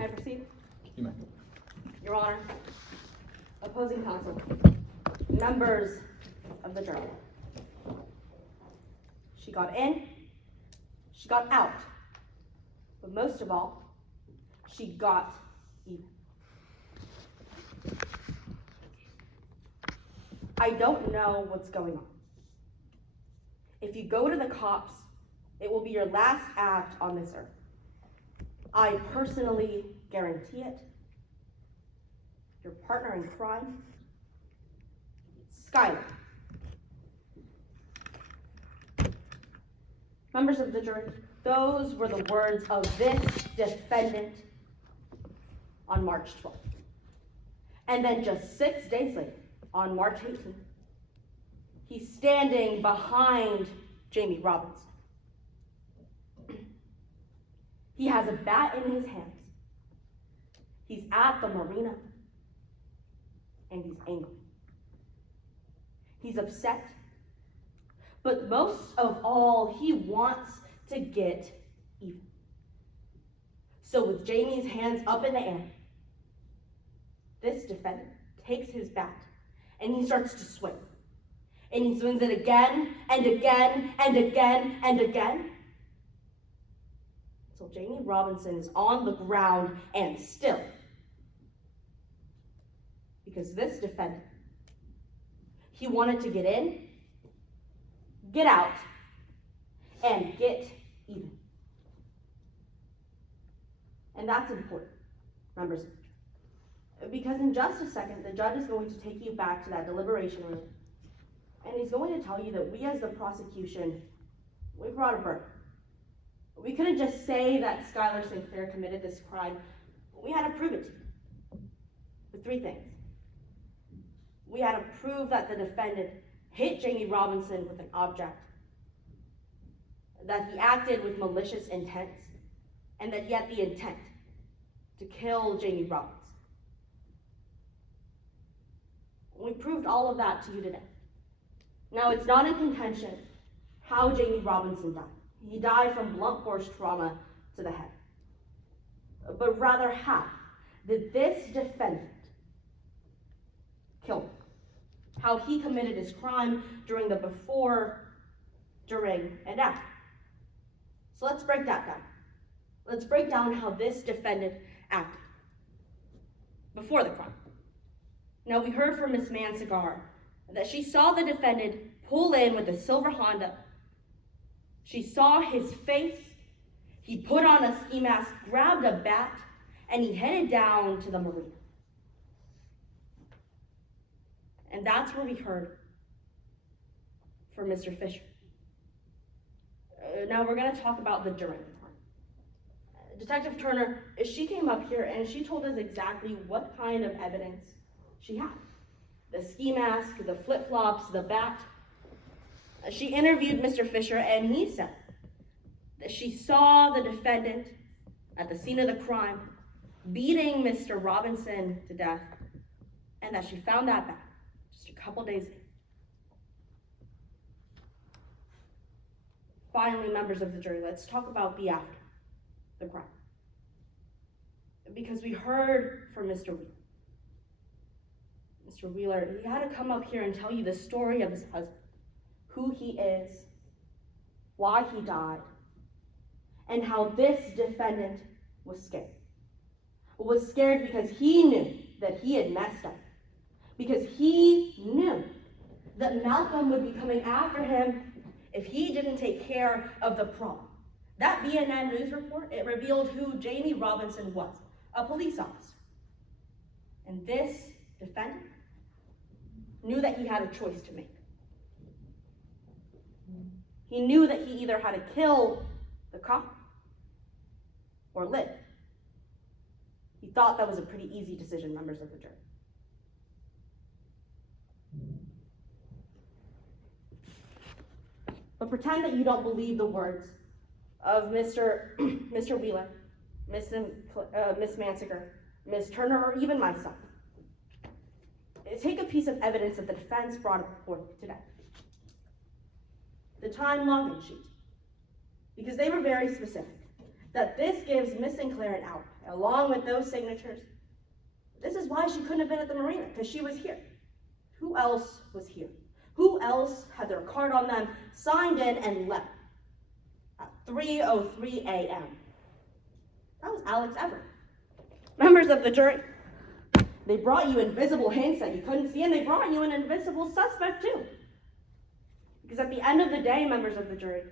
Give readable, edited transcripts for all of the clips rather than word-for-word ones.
May I proceed? You may. Your Honor, opposing counsel, members of the jury. She got in, she got out, but most of all, she got even. I don't know what's going on. If you go to the cops, it will be your last act on this earth. I personally guarantee it. Your partner in crime, Skylar. Members of the jury, those were the words of this defendant on March 12th. And then just 6 days later, on March 18th, he's standing behind Jamie Robinson. He has a bat in his hands. He's at the marina, and he's angry. He's upset, but most of all, he wants to get even. So with Jamie's hands up in the air, this defendant takes his bat and he starts to swing. And he swings it again and again and again and again. So Jamie Robinson is on the ground and still. Because this defendant, he wanted to get in, get out, and get even. And that's important, members. Because in just a second, the judge is going to take you back to that deliberation room, and he's going to tell you that we as the prosecution, we brought a burden. We couldn't just say that Skylar Sinclair committed this crime, but we had to prove it to you with 3 things. We had to prove that the defendant hit Jamie Robinson with an object, that he acted with malicious intent, and that he had the intent to kill Jamie Robinson. We proved all of that to you today. Now, it's not in contention how Jamie Robinson died. He died from blunt force trauma to the head. But rather how did this defendant kill him? How he committed his crime during the before, during, and after. So let's break that down. Let's break down how this defendant acted before the crime. Now, we heard from Ms. Mansegar that she saw the defendant pull in with a silver Honda. She saw his face. He put on a ski mask, grabbed a bat, and he headed down to the marina. And that's where we heard from Mr. Fisher. Now we're going to talk about the during the crime. Detective Turner, she came up here and she told us exactly what kind of evidence she had. The ski mask, the flip-flops, the bat. She interviewed Mr. Fisher and he said that she saw the defendant at the scene of the crime beating Mr. Robinson to death, and that she found that bat just a couple days later. Finally, members of the jury, let's talk about the after the crime. Because we heard from Mr. Wheeler. Mr. Wheeler, he had to come up here and tell you the story of his husband, who he is, why he died, and how this defendant was scared. Was scared because he knew that he had messed up. Because he knew that Malcolm would be coming after him if he didn't take care of the problem. That BNN news report, it revealed who Jamie Robinson was, a police officer. And this defendant knew that he had a choice to make. He knew that he either had to kill the cop or live. He thought that was a pretty easy decision, members of the jury. But pretend that you don't believe the words of Mr. Wheeler, Miss Mansegar, Ms. Turner, or even myself. Take a piece of evidence that the defense brought up before today. The time login sheet. Because they were very specific. that this gives Miss Sinclair an out, along with those signatures. This is why she couldn't have been at the marina, because she was here. Who else was here? Who else had their card on them, signed in, and left at 3:03 a.m.? That was Alex Everett. Members of the jury, they brought you invisible hints that you couldn't see, and they brought you an invisible suspect too. Because at the end of the day, members of the jury,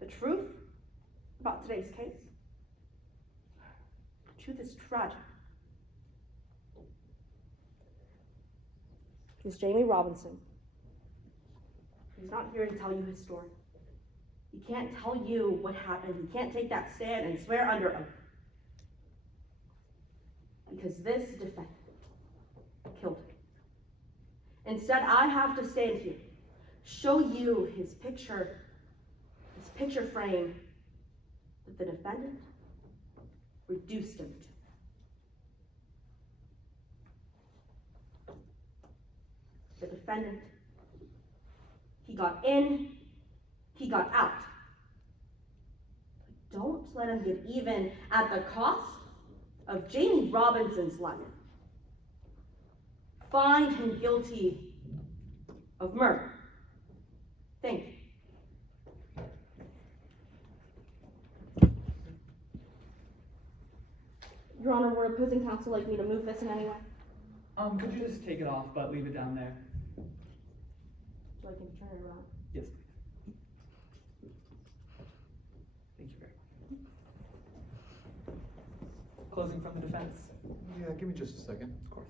the truth about today's case, the truth is tragic. Because Jamie Robinson, he's not here to tell you his story. He can't tell you what happened. He can't take that stand and swear under oath. Because this defendant killed him. Instead, I have to stand here, show you his picture frame that the defendant reduced him to. The defendant, he got in, he got out. But don't let him get even at the cost of Jamie Robinson's life. Find him guilty of murder. Thank you. Your Honor, would opposing counsel like me to move this in any way? Could you just take it off, but leave it down there? So I can turn it around. Yes, please. Thank you very much. Closing from the defense? Yeah, give me just a second. Of course.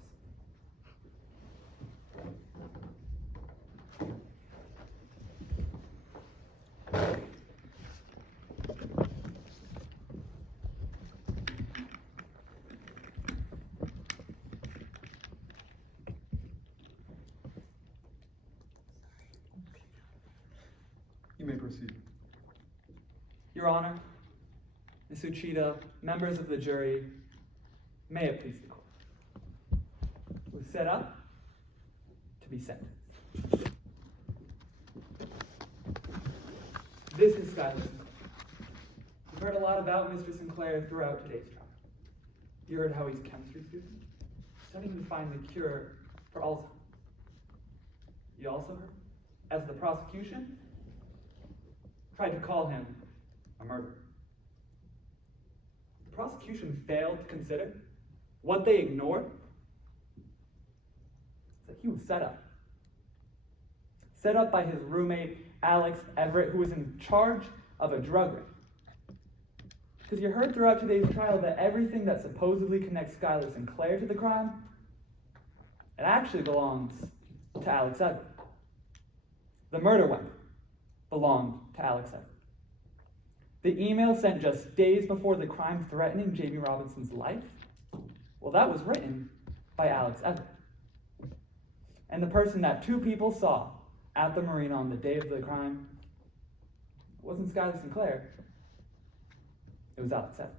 You may proceed. Your Honor, Ms. Uchida, members of the jury, may it please the court. We're set up to be sentenced. This is Skylar Sinclair. You've heard a lot about Mr. Sinclair throughout today's trial. You heard how he's a chemistry student, studying to find the cure for Alzheimer's. You also heard, as the prosecution tried to call him a murderer. The prosecution failed to consider what they ignored is that he was set up. Set up by his roommate, Alex Everett, who was in charge of a drug ring. Because you heard throughout today's trial that everything that supposedly connects Skylar Sinclair to the crime, it actually belongs to Alex Everett. The murder weapon belonged to Alex Everett. The email sent just days before the crime threatening Jamie Robinson's life, well, that was written by Alex Everett. And the person that two people saw at the marina on the day of the crime wasn't Skylar Sinclair, it was Alex Everett.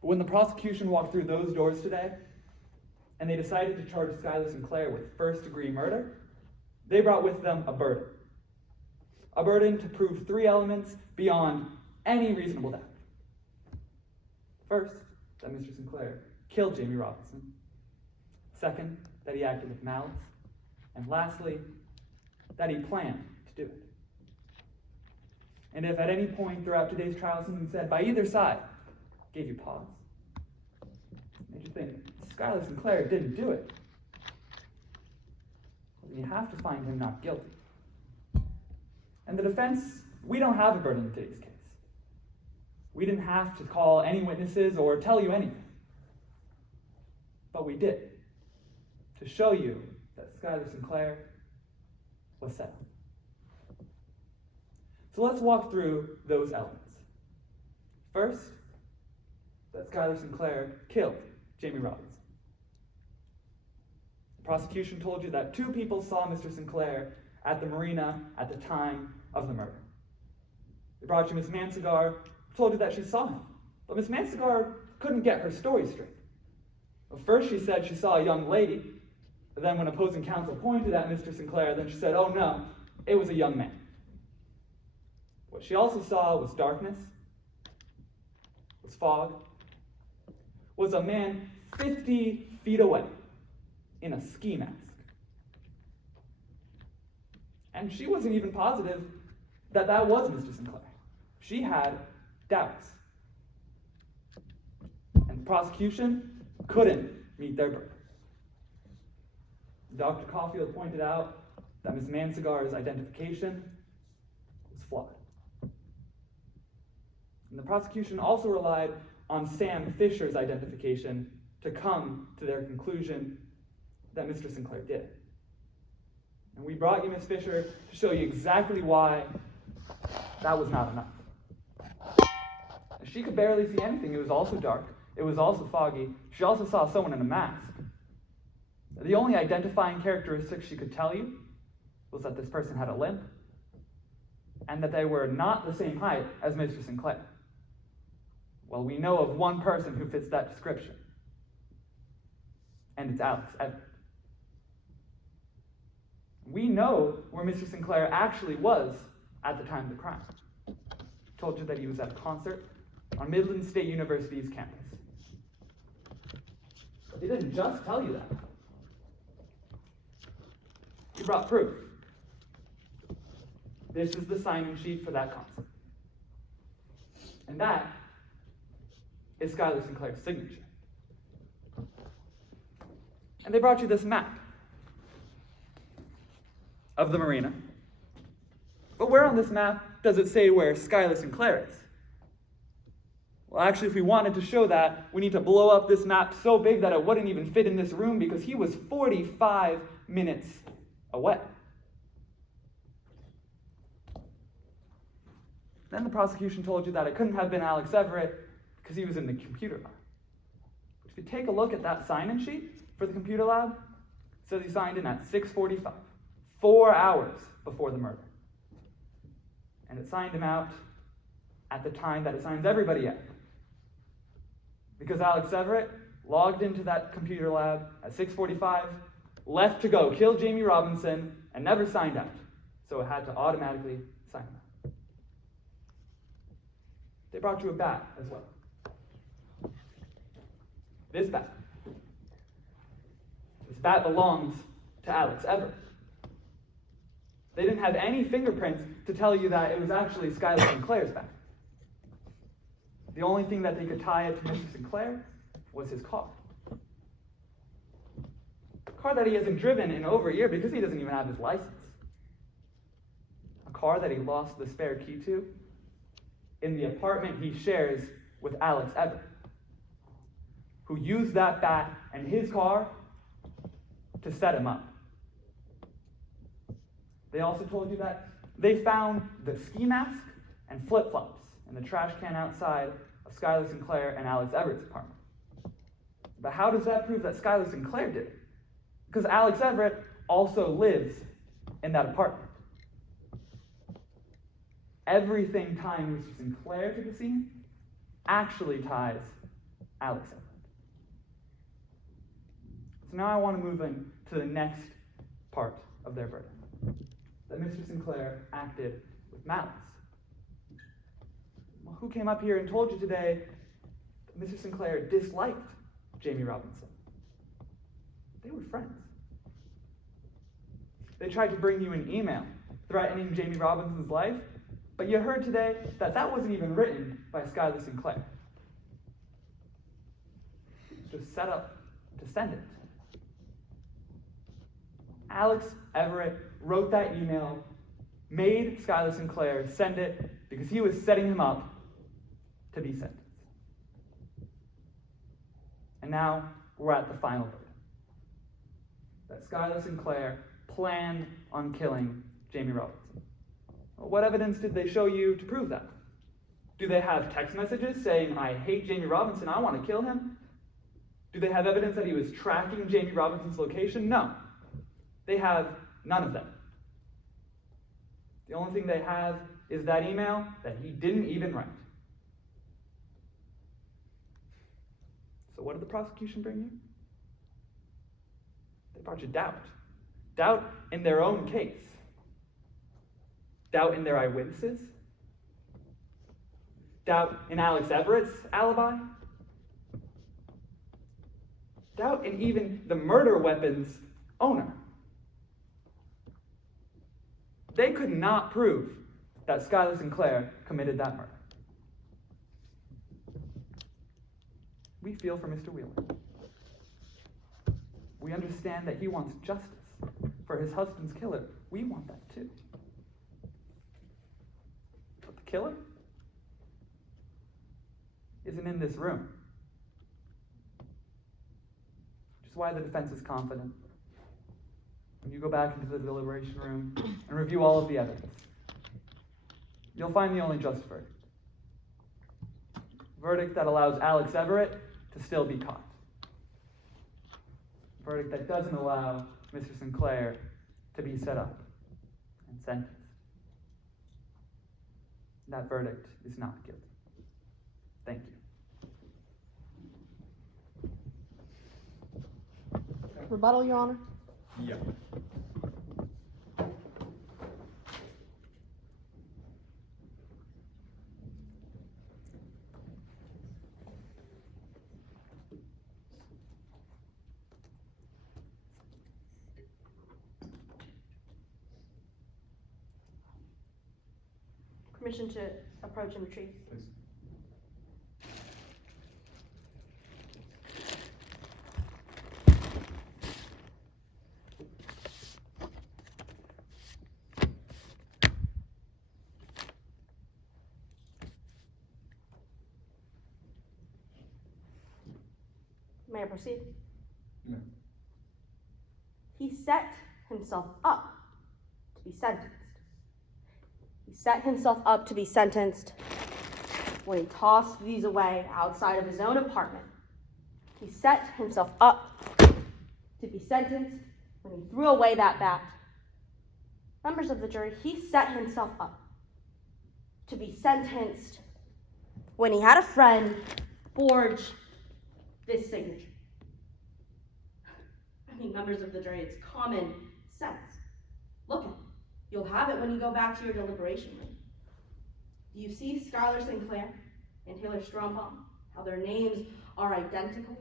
But when the prosecution walked through those doors today, and they decided to charge Skylar Sinclair with first-degree murder, they brought with them a burden. A burden to prove three elements beyond any reasonable doubt. First, that Mr. Sinclair killed Jamie Robinson. Second, that he acted with malice. And lastly, that he planned to do it. And if at any point throughout today's trial something said by either side gave you pause, made you think, Skylar Sinclair didn't do it, well, then you have to find him not guilty. And the defense, we don't have a burden in today's case. We didn't have to call any witnesses or tell you anything. But we did, to show you that Skylar Sinclair was set up. So let's walk through those elements. First, that Skylar Sinclair killed Jamie Robinson. The prosecution told you that two people saw Mr. Sinclair at the marina at the time of the murder. They brought you Ms. Mansegar, told you that she saw him. But Ms. Mansegar couldn't get her story straight. Well, first she said she saw a young lady, but then when opposing counsel pointed at Mr. Sinclair, then she said, oh no, it was a young man. What she also saw was darkness, was fog, was a man 50 feet away in a ski mask. And she wasn't even positive that that was Mr. Sinclair. She had doubts. And the prosecution couldn't meet their burden. Dr. Caulfield pointed out that Ms. Mansegar's identification was flawed. And the prosecution also relied on Sam Fisher's identification to come to their conclusion that Mr. Sinclair did. And we brought you Ms. Fisher to show you exactly why that was not enough. She could barely see anything. It was also dark. It was also foggy. She also saw someone in a mask. The only identifying characteristic she could tell you was that this person had a limp and that they were not the same height as Mr. Sinclair. Well, we know of one person who fits that description, and it's Alex Everett. We know where Mr. Sinclair actually was at the time of the crime. Told you that he was at a concert on Midland State University's campus. He didn't just tell you that. He brought proof. This is the sign-in sheet for that concert. And that is Skylar Sinclair's signature. And they brought you this map of the marina. But where on this map does it say where Skylar Sinclair is? Well, actually, if we wanted to show that, we need to blow up this map so big that it wouldn't even fit in this room because he was 45 minutes away. Then the prosecution told you that it couldn't have been Alex Everett because he was in the computer lab. But if you take a look at that sign-in sheet for the computer lab, it says he signed in at 6:45, 4 hours before the murder. And it signed him out at the time that it signs everybody out. Because Alex Everett logged into that computer lab at 6:45, left to go kill Jamie Robinson, and never signed out. So it had to automatically sign him out. They brought you a bat as well. This bat. This bat belongs to Alex Everett. They didn't have any fingerprints to tell you that it was actually Skylar Sinclair's bat. The only thing that they could tie it to Mr. Sinclair was his car. A car that he hasn't driven in over a year because he doesn't even have his license. A car that he lost the spare key to in the apartment he shares with Alex Everett, who used that bat and his car to set him up. They also told you that they found the ski mask and flip-flops in the trash can outside of Skylar Sinclair and Alex Everett's apartment. But how does that prove that Skylar Sinclair did it? Because Alex Everett also lives in that apartment. Everything tying Mr. Sinclair to the scene actually ties Alex Everett. So now I want to move in to the next part of their verdict. That Mr. Sinclair acted with malice. Well, who came up here and told you today that Mr. Sinclair disliked Jamie Robinson? They were friends. They tried to bring you an email threatening Jamie Robinson's life, but you heard today that that wasn't even written by Skylar Sinclair. It was just set up to send it. Alex Everett wrote that email, made Skylar Sinclair send it because he was setting him up to be sentenced. And now we're at the final verdict. That Skylar Sinclair planned on killing Jamie Robinson. Well, what evidence did they show you to prove that? Do they have text messages saying, I hate Jamie Robinson, I want to kill him? Do they have evidence that he was tracking Jamie Robinson's location? No. They have none of them. The only thing they have is that email that he didn't even write. So what did the prosecution bring you? They brought you doubt. Doubt in their own case. Doubt in their eyewitnesses. Doubt in Alex Everett's alibi? Doubt in even the murder weapon's owner? They could not prove that Skylar Sinclair committed that murder. We feel for Mr. Wheeler. We understand that he wants justice for his husband's killer. We want that too. But the killer isn't in this room. Which is why the defense is confident. When you go back into the deliberation room and review all of the evidence, you'll find the only just verdict. Verdict that allows Alex Everett to still be caught. Verdict that doesn't allow Mr. Sinclair to be set up and sentenced. That verdict is not guilty. Thank you. Rebuttal, Your Honor. Yeah. Permission to approach and retrieve. Please. May I proceed? No. He set himself up to be sentenced. He set himself up to be sentenced when he tossed these away outside of his own apartment. He set himself up to be sentenced when he threw away that bat. Members of the jury, he set himself up to be sentenced when he had a friend forge this signature. I mean, members of the jury, it's common sense. Look at it. You'll have it when you go back to your deliberation room. Do you see Skylar Sinclair and Taylor Strombaum? How their names are identical?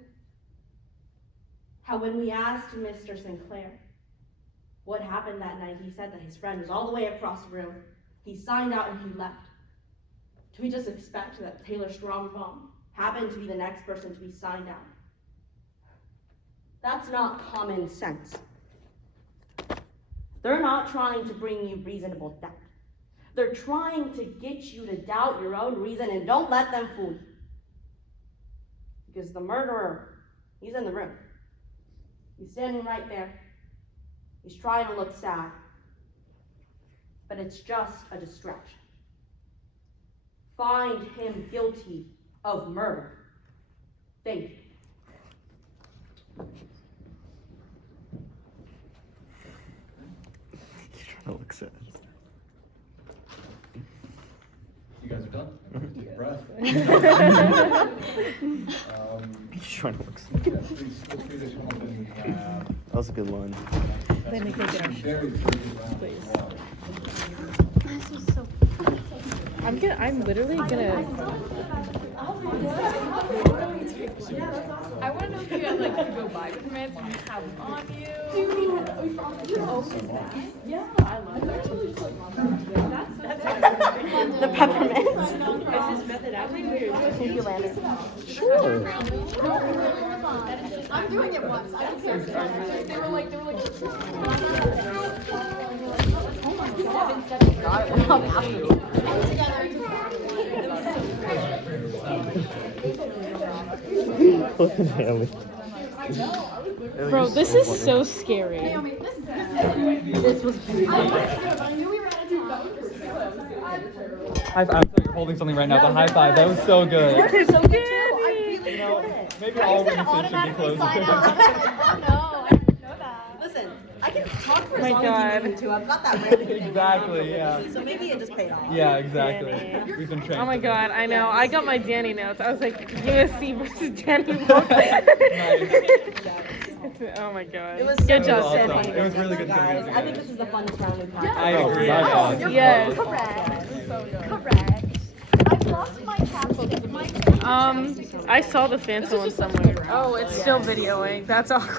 How when we asked Mr. Sinclair what happened that night, he said that his friend was all the way across the room. He signed out and he left. Do we just expect that Taylor Strombaum happened to be the next person to be signed out? That's not common sense. They're not trying to bring you reasonable doubt. They're trying to get you to doubt your own reason, and don't let them fool you. Because the murderer, he's in the room. He's standing right there. He's trying to look sad. But it's just a distraction. Find him guilty of murder. Thank you. That looks sad. You guys are done? Take a breath. He's trying to look sad. Yeah, please feel free to come up and That was a good line. let me take it. Very please. This is so. I'm literally gonna. I want to know if you have like to go buy permits and have them on you. Yeah, I love that. The peppermints. Is this method acting weird? Thank you, Landon. Sure. I'm doing it once. I don't care. They were like. Bro, this is so scary. This was I thought you were holding something right now. The high five. That was so good. Yours is so good too. I really enjoyed it. Maybe all witnesses should be closed. Oh no, I didn't know that. Listen, I can talk for as My long God. as you need me to. I've got that random thing. Exactly, yeah. So maybe it just paid off. Yeah, exactly. Danny. We've been trained. Oh my for god, I know. I got my Danny notes. I was like, USC versus Danny Wolf. Oh my god. It was Good so job, awesome. Danny. It was really good to guys. meet you I think guys. this is the funnest round we've had. I agree. Oh, Yeah. you're Yes. Correct. Correct. I've lost my cat. I saw the phantom one somewhere. Oh, it's still videoing. That's awkward.